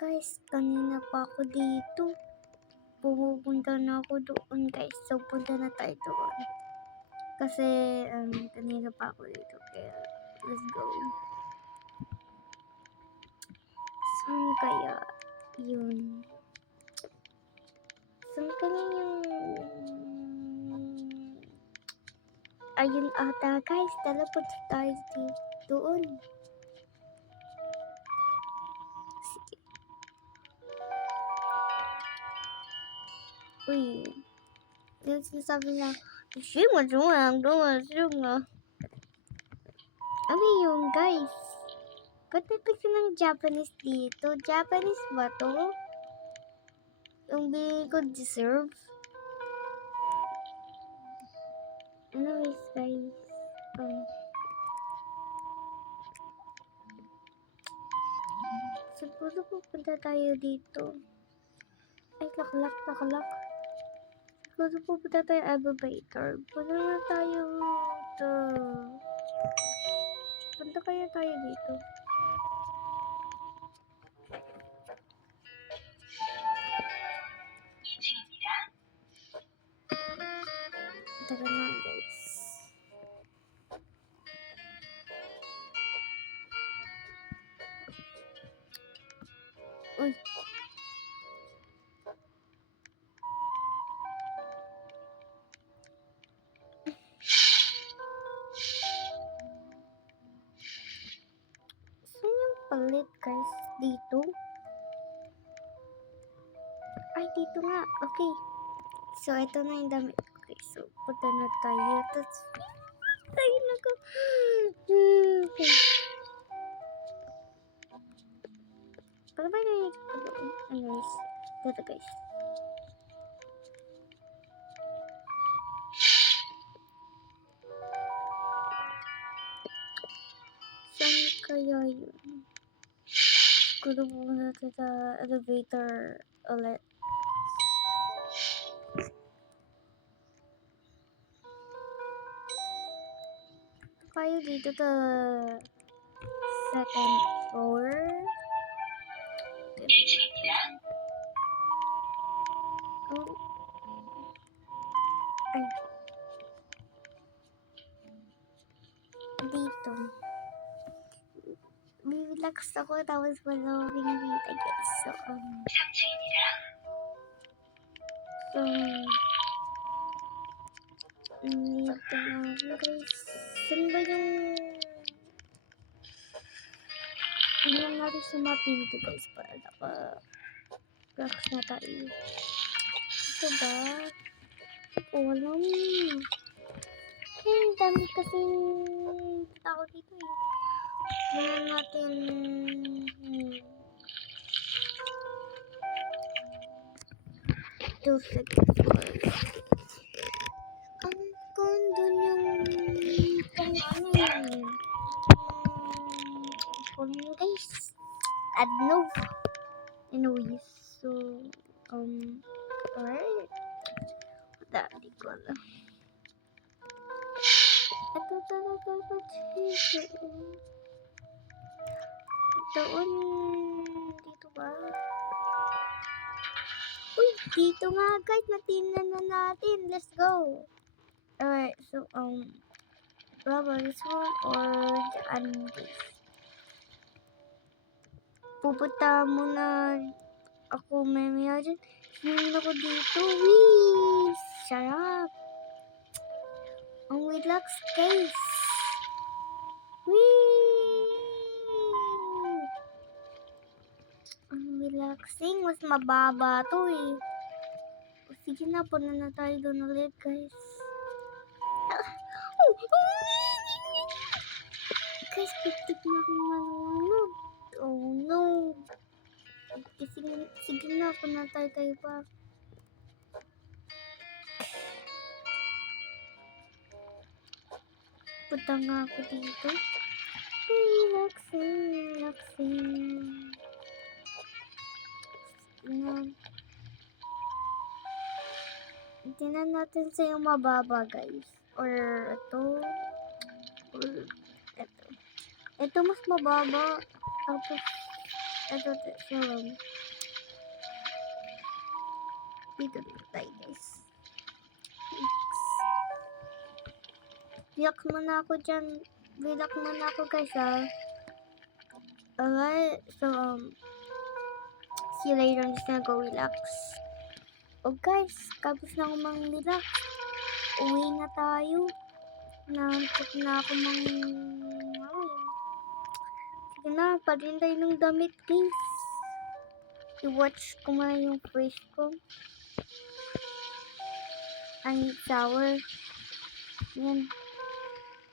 Guys, kanina pa ako dito. Pupunta na ako doon, guys. So, punta na tayo doon. Kasi, kanina pa ako dito. Kaya, let's go. Saan kaya yun? Saan kaya yung... Ayun ata, guys. Teleport tayo doon. Sige. Uy. Yung sinasabi niya, ano yun, guys? Ba't nagpicture ng Japanese dito? Japanese ba to? Yung bili ko deserve? Anyways, guys. Siguro pupunta tayo dito. Ay, nakalak. Siguro pupunta tayo elevator. Punta na tayo dito. Punta kaya tayo dito. Tara na, guys. Uy. Saan yung palit, guys? Dito? Ay, dito nga. Okay. So, ito na yung damit. Okay, so, punta na tayo. Tapos, tayo na ko. Okay. Paano ba yung anyways, dito, guys. Saan kaya yun? Siguro muna sa elevator ulit. Tayo dito sa second floor. Oh. Ay. Dito. Relax ako tapos wala pinakita, guys. So, dito na, guys. Saan ba yung... Tingnan natin sa mga pinto, guys, para naka-relax na tayo. Ito ba? Alam. Dami kasing tao dito eh. Tingnan natin. 2 seconds. Kung dun yung guys. I don't know. Anyways, so alright. Di ko alam. Doon. Dito ba? Uy, dito nga guys. Natingnan na natin. Let's go. Alright, so probably this one or dyan guys. Pupunta muna ako mamaya dyan. Hingin ako dito. Wee! Sarap. Ang relax guys. Wee! Ang relaxing. Mas mababa to eh. Sige na, punta na tayo doon ulit guys. Guys, pitik na akong manunod. Oh no. Sige na, punta tayo pa. Punta nga ako dito. Relaxing. Tingnan natin sa yung mababa guys. Or ito. Or ito. Ito mas mababa. Tapos Ito, so, dito tayo guys. Relax muna ako dyan. Relax muna ako guys Alright, so see you later. I'm just gonna go relax. Oh guys, tapos na ako mang-relax. Uwi na tayo. Nantok na ako sige na, palin tayo ng damit guys. I-watch ko nga yung face ko. I need shower. Yan.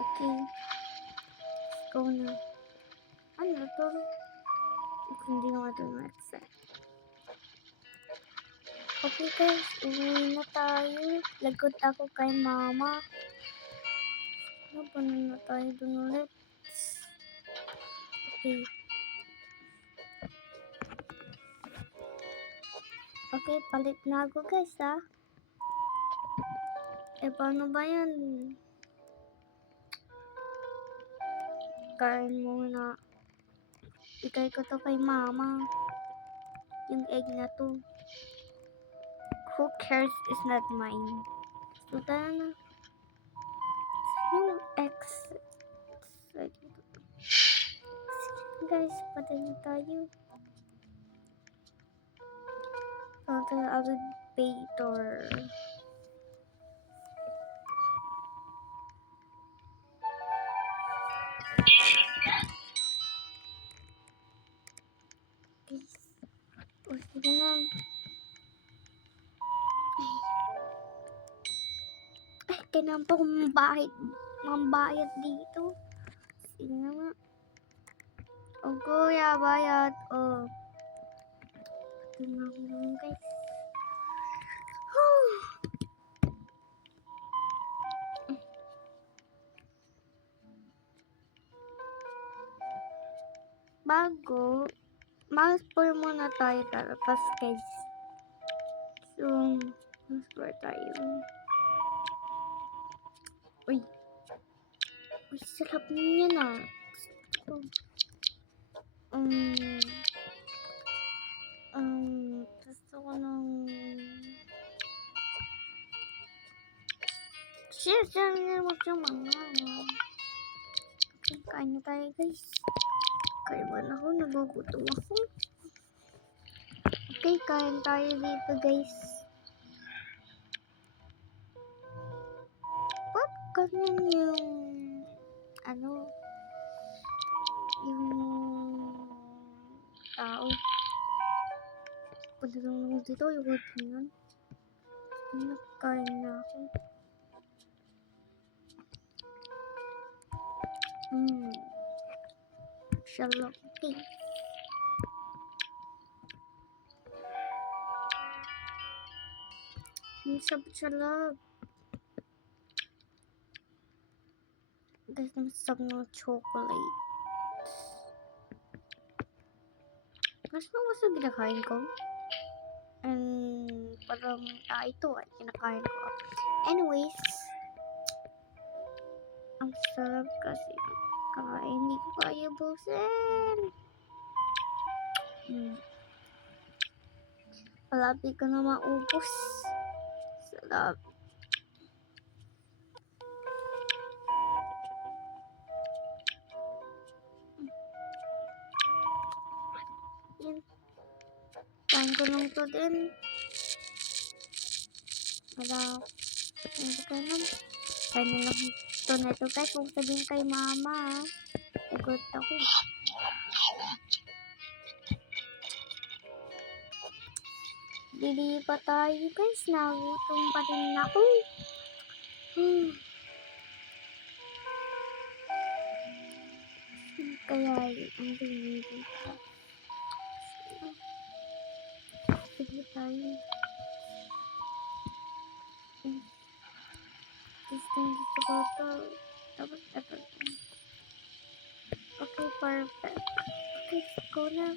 Okay. Let's go na. Ano to? Hindi naman ito na-accept. Okay guys, uwi na tayo. Lagot ako kay mama. Paano na tayo dun ulit? Okay. Okay, palit na ako guys paano ba yan? Kain muna. Ikay ko to kay mama. Yung egg na to. Who cares is not mine. So, tara na. Yung X. Guys, patay na tayo. So, the elevator. Guys. O, sige na. Kailangan pa akong mambayad dito. Sige na nga. O, kuya, bayad. O. Ito na ako naman, guys. Bago, mag-explore muna tayo tapos, guys. So, mag-explore tayo. Uy, sarap niya na. Gusto ko ng... Siya niya magsamang okay, kain na tayo guys. Kaiwan ako, nagugutom ako. Okay, kain tayo dito guys. Ba't ganyan yung... yung... tao. Punta lang naman dito, yung word yun. Nakain na ako. Shalom. Okay. Shalom. Guys, namasag ng chocolate. Mas na mas yung kinakain ko. And parang, ito ay kinakain ko. Anyways, ang sarap kasi kain. Hindi ko kaya busin. Malapit ko na maubos. Sarap. Yan. Kain ko lang to din. Wala. Kain na lang ito na ito guys. Kung sabihin kay mama. Ikot ako. Bili pa tayo guys. Nagutom pa rin ako. Kaya ang bili pa. Bili tayo. Gusto ko ito. Tapos ito. Okay, perfect. Okay, go na.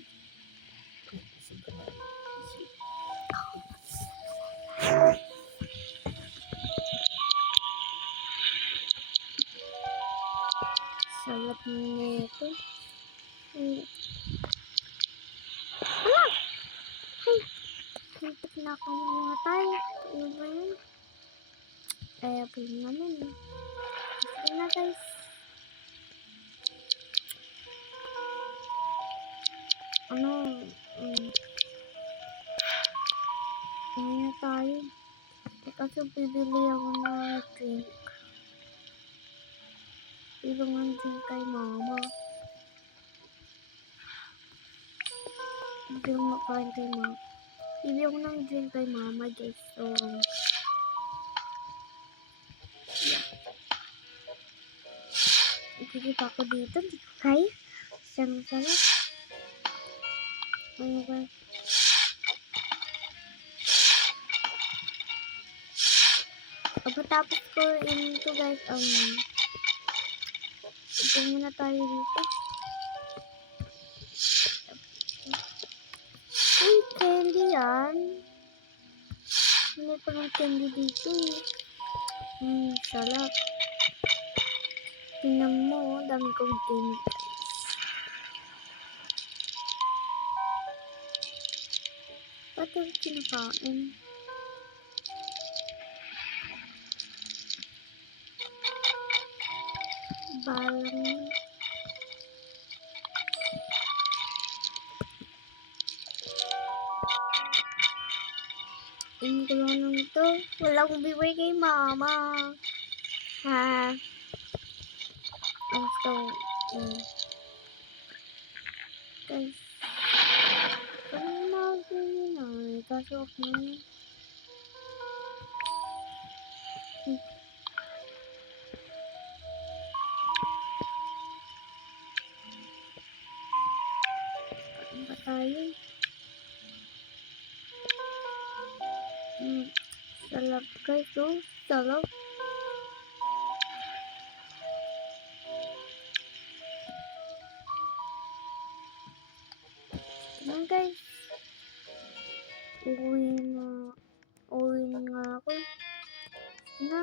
Salap nito. Kinakain muna tayo. Ano ba yun? Kaya po yun naman eh. Sige na guys. Ano? Ano na tayo? Kasi bibili ako ng drink. Bibili ng drink kay mama. Bibili ng makain kay mama. Bibili ako ng drink kay mama guys. So, ikikip ako dito. Hi? Sana. Ano ba? Pagkatapos ko ito guys, ito muna tayo dito. Uy, candy yan. Hindi pa ng candy dito eh. Sarap. Tingnan mo, dami kong candy. Ba't yung kinakain? Balang. Ini ko lang lang ito. Wala akong bibigay kay mama. Ha? So, guys. Ano na yun ay? Kaso ako na. Ano ba tayo? Salap guys, oh. Salap. Ayan guys. Uwi na ako. Na.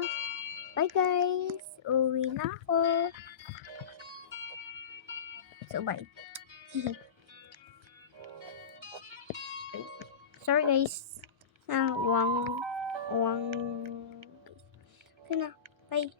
Bye guys. Uwi na ako. So bye. Sorry guys. Wang. Sige na. Bye.